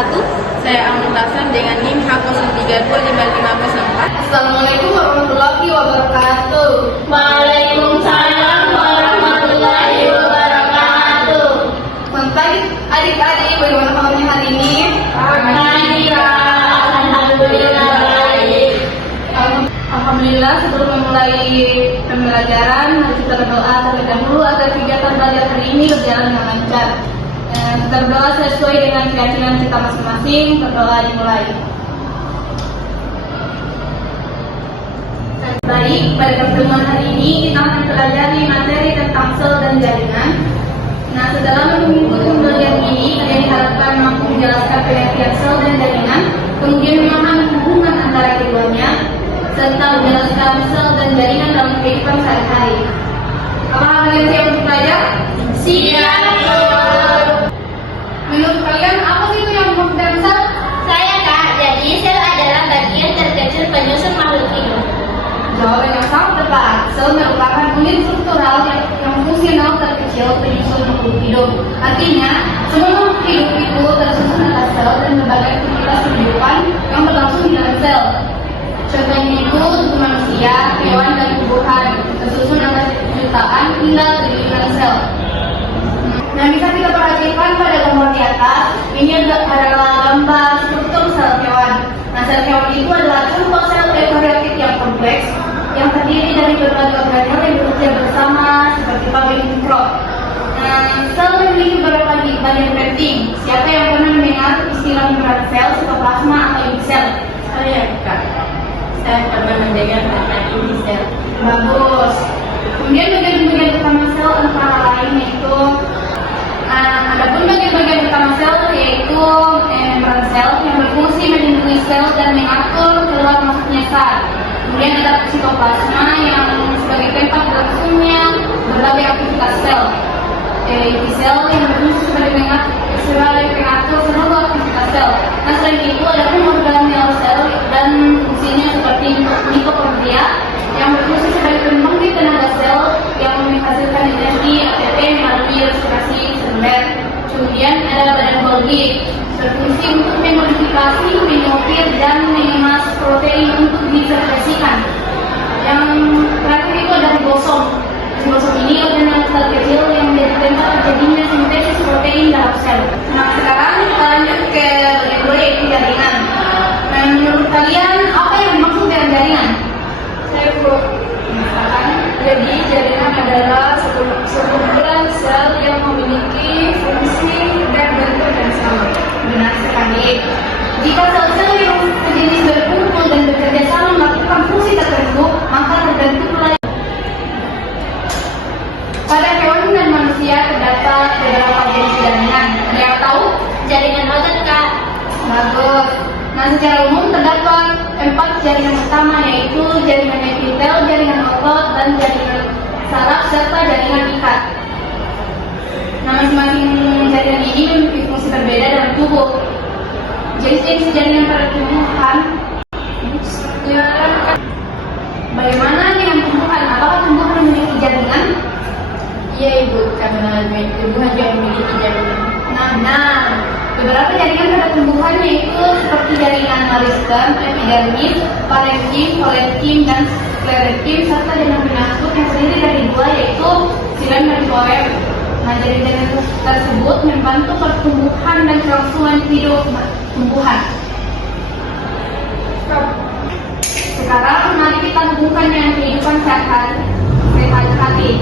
wabarakatuh. Saya Amrul Hasan dengan NIM H032554. Assalamualaikum warahmatullahi wabarakatuh. Waalaikumsalam warahmatullahi wabarakatuh. Selamat pagi adik-adik, bagaimana kabarnya hari ini? Alhamdulillah baik. Alhamdulillah, sebelum memulai pembelajaran, mari kita berdoa terlebih dahulu agar kegiatan belajar hari ini berjalan dengan lancar. Kita berdoa sesuai dengan keyakinan kita masing-masing. Berdoa dimulai. Baik, pada pertemuan hari ini kita akan pelajari materi tentang sel dan jaringan. Nah, setelah mengikuti pembelajaran ini, kalian diharapkan mampu menjelaskan pengertian sel dan jaringan, kemudian memahami hubungan antara keduanya, serta menjelaskan sel dan jaringan dalam kehidupan sehari-hari. Apakah kalian siap untuk belajar? Siap. Menurut kalian, apa sih itu yang membentuk sel? Saya Kak, jadi sel adalah bagian terkecil penyusun makhluk hidup. Jawaban yang sangat tepat. Sel merupakan unit struktural yang fungsional terkecil penyusun makhluk hidup. Artinya, semua makhluk hidup itu tersusun atas sel dan berbagai aktivitas kehidupan yang berlangsung di dalam sel. Contohnya itu tubuh manusia, hewan, dan tumbuhan tersusun atas jutaan hingga triliunan sel. Nah, bisa kita perhatikan pada gambar di atas, ini adalah gambar struktur sel hewan. Nah, sel hewan itu adalah contoh sel eukariotik yang kompleks, yang terdiri dari berbagai organel yang bekerja bersama seperti pabrik mikrob. Nah, sel memiliki beberapa bagian penting. Siapa yang pernah mendengar istilah membran sel, sitoplasma, atau inti sel? Saya Kak. Saya pernah mendengar tentang inti sel. Bagus. Kemudian bagian-bagian utama sel antara lain yaitu adapun bagian-bagian utama sel yaitu membran sel yang berfungsi melindungi sel dan mengatur keluar masuknya zat. Kemudian ada sitoplasma yang sebagai tempat berlangsungnya berbagai aktivitas sel. Inti sel yang berfungsi sebagai pengatur seluruh aktivitas sel. Nah, selain itu ada organel sel dan fungsinya seperti mitokondria yang berfungsi sebagai pembangkit tenaga sel yang menghasilkan energi ATP melalui respirasi seluler. Kemudian ada badan Golgi berfungsi untuk memodifikasi, mengukir, dan mengemas protein untuk diekspresikan. Yang terakhir itu ada ribosom. Ribosom ini organel sel kecil yang menjadi tempat terjadinya sintesis protein dalam sel. Nah, sekarang kita lanjut ke bagian kedua yaitu jaringan. Nah, menurut kalian apa yang dimaksud dengan jaringan? Saya Bu. Jadi jaringan adalah sekumpulan sel yang memiliki fungsi dan bentuk yang sama. Benar sekali. Jika sel-sel yang sejenis berkumpul dan bekerja sama melakukan fungsi tertentu, maka terbentuklah. Pada hewan dan manusia terdapat beberapa jenis jaringan. Ada yang tahu? Jaringan otot Kak. Bagus. Nah, secara umum terdapat 4 jaringan utama yaitu jaringan epitel, jaringan otot, dan jaringan saraf serta jaringan ikat. Nah, masing-masing jaringan ini memiliki fungsi berbeda dalam tubuh. Jenis-jenis jaringan pada tumbuhan. Bagaimana dengan tumbuhan? Apakah tumbuhan memiliki jaringan? Iya Ibu, karena tumbuhan juga memiliki jaringan. Nah, beberapa jaringan pada tumbuhan yaitu seperti jaringan meristem, epidermis, parenkim, kolenkim, dan sklerekim, serta jaringan penyangkut yang terdiri dari 2 yaitu xilem dan floem. Nah, jaringan tersebut membantu pertumbuhan dan kelangsungan hidup tumbuhan. Sekarang mari kita hubungkan dengan kehidupan sehari-hari.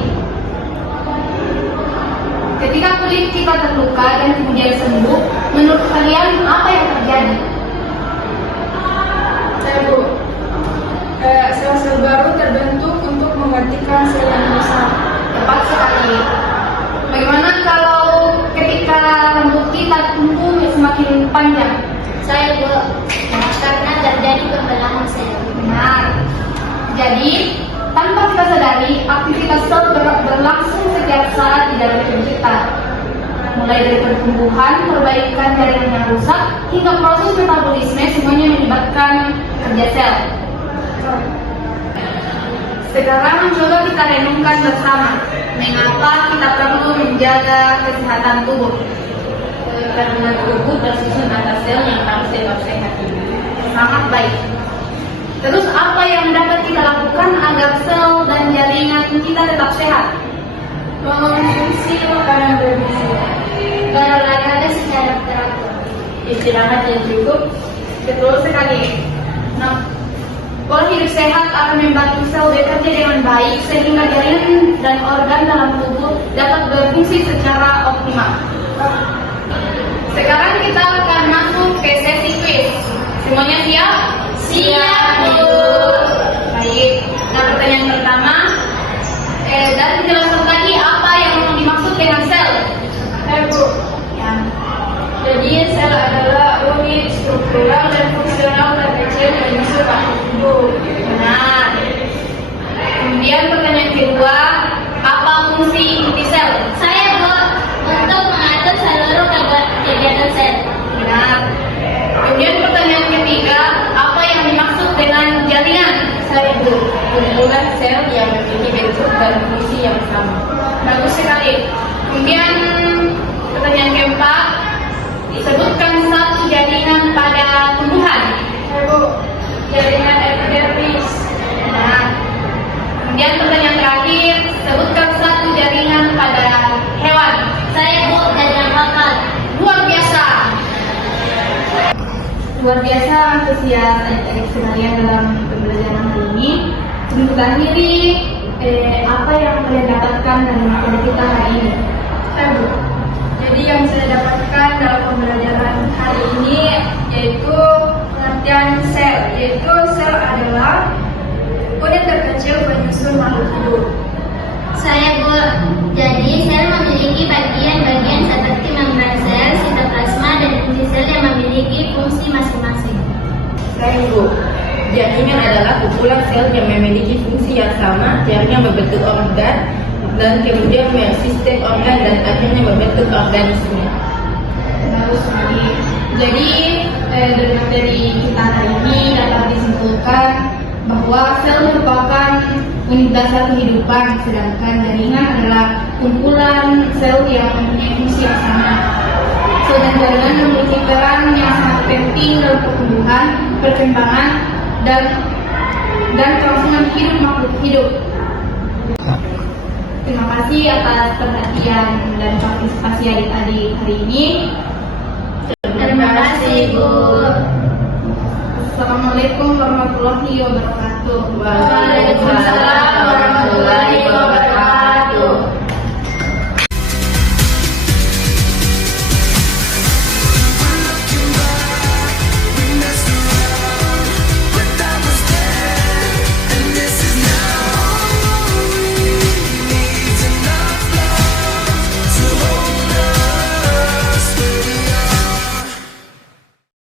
Ketika kulit kita terluka dan kemudian sembuh, menurut kalian apa yang terjadi? Saya Bu. Sel-sel baru terbentuk untuk menggantikan sel yang rusak. Tepat sekali. Bagaimana kalau ketika rambut kita tumbuh semakin panjang? Saya Bu. Karena terjadi pembelahan sel. Benar. Jadi, tanpa kita sadari, aktivitas sel berlangsung setiap saat di dalam tubuh kita. Mulai dari pertumbuhan, perbaikan jaringan yang rusak, hingga proses metabolisme semuanya melibatkan kerja sel. Sekarang coba kita renungkan bersama, mengapa kita perlu menjaga kesehatan tubuh. kandungan tubuh tersusun atas sel yang harus tetap sehat. Sangat baik. Terus apa yang dapat kita lakukan agar sel dan jaringan kita tetap sehat? Mengonsumsi makanan bergizi, Berolahraga secara teratur. Istirahat yang cukup. Betul sekali. Nah, pola hidup sehat akan membantu sel bekerja dengan baik sehingga jaringan dan organ dalam tubuh dapat berfungsi secara optimal. Sekarang kita akan masuk ke sesi quiz. Semuanya siap? Siap, Bu. Baik. Nah, pertanyaan pertama, dan jelaskan tadi apa yang dimaksud dengan sel? Bu. Ya. Jadi sel adalah unit struktural dan fungsional terkecil menyusun makhluk hidup. Benar. Kemudian pertanyaan kedua, apa fungsi inti sel? Saya, Bu, untuk mengatur seluruh kegiatan sel. Benar. Kemudian pertanyaan ketiga, apa yang dimaksud dengan jaringan? Saya Bu, kumpulan sel yang memiliki bentuk dan fungsi yang sama. Bagus sekali. Kemudian pertanyaan keempat, disebutkan satu jaringan pada tumbuhan. Bu, jaringan epidermis. Nah, kemudian pertanyaan terakhir, sebutkan satu jaringan pada hewan. Saya, Bu, jaringan otot. Luar biasa. Luar biasa antusias adik-adik sekalian dalam pembelajaran kali ini. Untuk akhiri, apa yang kalian dapatkan dari materi kita hari ini? Bu, jadi yang saya dapatkan dalam pembelajaran hari ini yaitu pengertian sel, yaitu sel adalah unit terkecil penyusun makhluk hidup. Saya, Bu, jadi sel memiliki bagian-bagian seperti membran sel, sitoplasma, dan inti sel yang memiliki fungsi masing-masing. Saya Bu, jaringan adalah kumpulan sel yang memiliki fungsi yang sama, yang membentuk organ dan kemudian sistem organ dan akhirnya membentuk organisme. Bagus sekali. Jadi dari materi kita hari ini dapat disimpulkan bahwa sel merupakan unit dasar kehidupan, sedangkan jaringan adalah kumpulan sel yang mempunyai fungsi yang sama. Sel dan jaringan memiliki peran yang sangat penting dalam pertumbuhan, perkembangan, dan kelangsungan hidup makhluk hidup. Terima kasih atas perhatian dan partisipasi adik-adik hari ini. Terima kasih, Bu. Assalamualaikum warahmatullahi wabarakatuh. Waalaikumsalam warahmatullahi wabarakatuh.